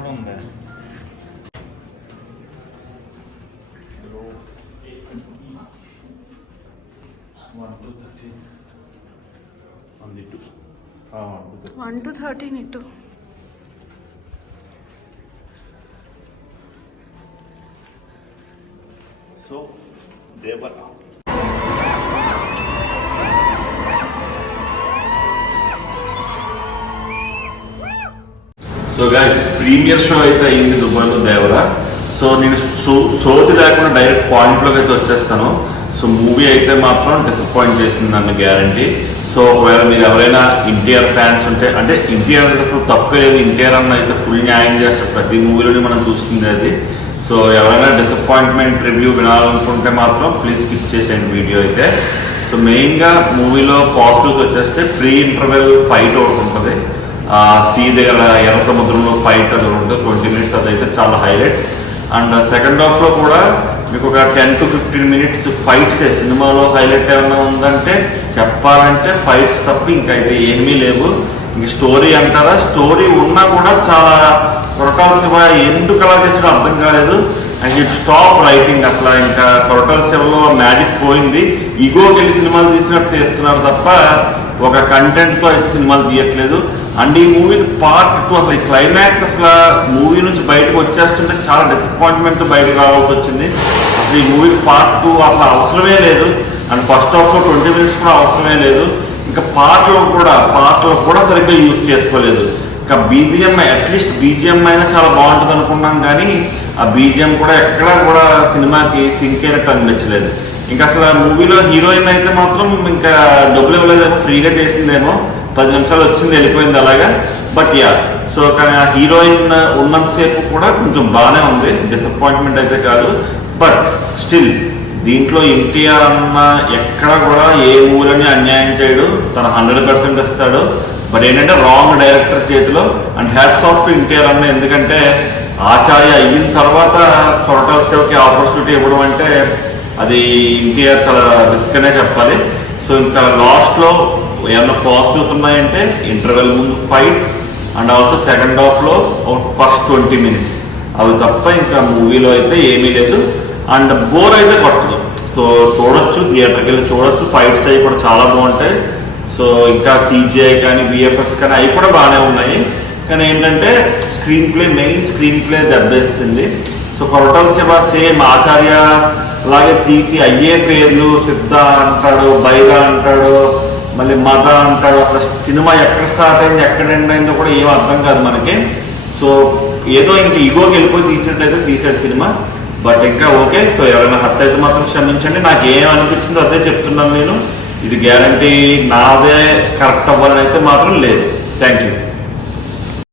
1 to 13 ఇటు. So they were. So guys premiere show అయితే అయింది దుబాయ్లో దేవరా. సో నేను సోది లేకుండా డైరెక్ట్ పాయింట్లోకి అయితే వచ్చేస్తాను. సో మూవీ అయితే మాత్రం డిసప్పాయింట్ చేసింది నన్ను గ్యారంటీ. సో ఒకవేళ మీరు ఎవరైనా ఎన్టీఆర్ ఫ్యాన్స్ ఉంటే, అంటే ఎన్టీఆర్ అంటే అసలు తప్పే లేదు, ఎన్టీఆర్ అన్న అయితే ఫుల్ న్యాయం చేస్తారు ప్రతి మూవీలోనే మనం చూస్తుంది అది. సో ఎవరైనా డిసప్పాయింట్మెంట్ రివ్యూ వినాలనుకుంటే మాత్రం ప్లీజ్ స్కిప్ చేసేయండి వీడియో అయితే. సో మెయిన్గా మూవీలో పాజిటివ్స్ వచ్చేస్తే ప్రీ ఇంటర్వెల్ ఫైట్ ఒకటి ఉంటుంది, సీ దగ్గర ఎర్ర సముద్రంలో ఫైట్ అది ఉంటుంది 20 minutes, అదైతే చాలా హైలైట్. అండ్ సెకండ్ హాఫ్లో కూడా మీకు ఒక 10 to 15 minutes ఫైట్సే సినిమాలో హైలైట్ ఏమన్నా ఉందంటే చెప్పాలంటే ఫైట్స్ తప్ప ఇంకా అయితే ఏమీ లేవు. ఇంక స్టోరీ అంటారా, స్టోరీ ఉన్నా కూడా చాలా కొరటాల శివ ఎందుకు అలా చేసాడో అర్థం కాలేదు. అండ్ ఇట్ స్టాప్ రైటింగ్ అసలు. ఇంకా కొరటాల శివలో మ్యాజిక్ పోయింది. ఈగోకి వెళ్ళి సినిమాలు తీసినట్టు చేస్తున్నారు తప్ప ఒక కంటెంట్తో అయితే సినిమాలు తీయట్లేదు. అండ్ ఈ మూవీకి పార్ట్ 2 అసలు ఈ క్లైమాక్స్ అసలు మూవీ నుంచి బయటకు వచ్చేస్తుంటే చాలా డిసప్పాయింట్మెంట్ బయటకు రావాల్సి వచ్చింది. అసలు ఈ మూవీకి పార్ట్ 2 అసలు అవసరమే లేదు. అండ్ ఫస్ట్ హాఫ్లో 20 minutes కూడా అవసరమే లేదు. ఇంకా పాటలో కూడా సరిగ్గా యూజ్ చేసుకోలేదు. ఇంకా బీజిఎం అట్లీస్ట్ బీజిఎం అయినా చాలా బాగుంటుంది అనుకున్నాం, కానీ ఆ బీజిఎం కూడా ఎక్కడా కూడా సినిమాకి సింక్ అయినట్టు అనిపించలేదు. ఇంకా అసలు ఆ మూవీలో హీరోయిన్ అయితే మాత్రం ఇంకా డబ్బులు ఇవ్వలేదేమో, ఫ్రీగా చేసిందేమో, 10 నిమిషాలు వచ్చింది వెళ్ళిపోయింది అలాగా. బట్ యా, సో కానీ ఆ హీరోయిన్ ఉన్నంతసేపు కూడా కొంచెం బాగానే ఉంది, డిసప్పాయింట్మెంట్ అయితే కాదు. బట్ స్టిల్ దీంట్లో ఎన్టీఆర్ అన్న ఎక్కడ కూడా ఏ మూలని అన్యాయం చేయడు, తన 100% ఇస్తాడు. బట్ ఏంటంటే రాంగ్ డైరెక్టర్ చేతిలో. And hats off to NTR అన్న, ఎందుకంటే ఆచార్య అయిన తర్వాత కొరటాల శివకి ఆపర్చునిటీ ఇవ్వడం అంటే అది ఎన్టీఆర్ చాలా రిస్క్ అనే చెప్పాలి. సో ఇంకా లాస్ట్లో ఏమన్నా పాజిటివ్స్ ఉన్నాయంటే ఇంటర్వెల్ ముందు ఫైట్ అండ్ ఆల్సో సెకండ్ హాఫ్లో ఫస్ట్ 20 minutes, అవి తప్ప ఇంకా మూవీలో అయితే ఏమీ లేదు. అండ్ బోర్ అయితే కొట్టదు. సో చూడొచ్చు, థియేటర్కి వెళ్ళి చూడొచ్చు. ఫైట్స్ అవి కూడా చాలా బాగుంటాయి. సో ఇంకా CGI కానీ VFX కానీ అవి కూడా బాగానే ఉన్నాయి. కానీ ఏంటంటే మెయిన్ స్క్రీన్ ప్లే దెబ్బేసింది. సో కొరటాల శివ సేమ్ ఆచార్య అలాగే తీసి అయ్యే పేర్లు సిద్ధ అంటాడు, బైరా అంటాడు, మళ్ళీ మద అంటాడు. అసలు సినిమా ఎక్కడ స్టార్ట్ అయింది ఎక్కడ ఎండ్ అయిందో కూడా ఏం అర్థం కాదు మనకి. సో ఏదో ఇంక ఈగోకి వెళ్ళిపోయి తీసినట్టయితే తీసాడు సినిమా. బట్ ఇంకా ఓకే. సో ఎవరైనా హర్ట్ అయితే మాత్రం క్షమించండి. నాకు ఏం అనిపించిందో అదే చెప్తున్నాను నేను. ఇది గ్యారంటీ నాదే కరెక్ట్ అవ్వాలని అయితే మాత్రం లేదు. Thank you.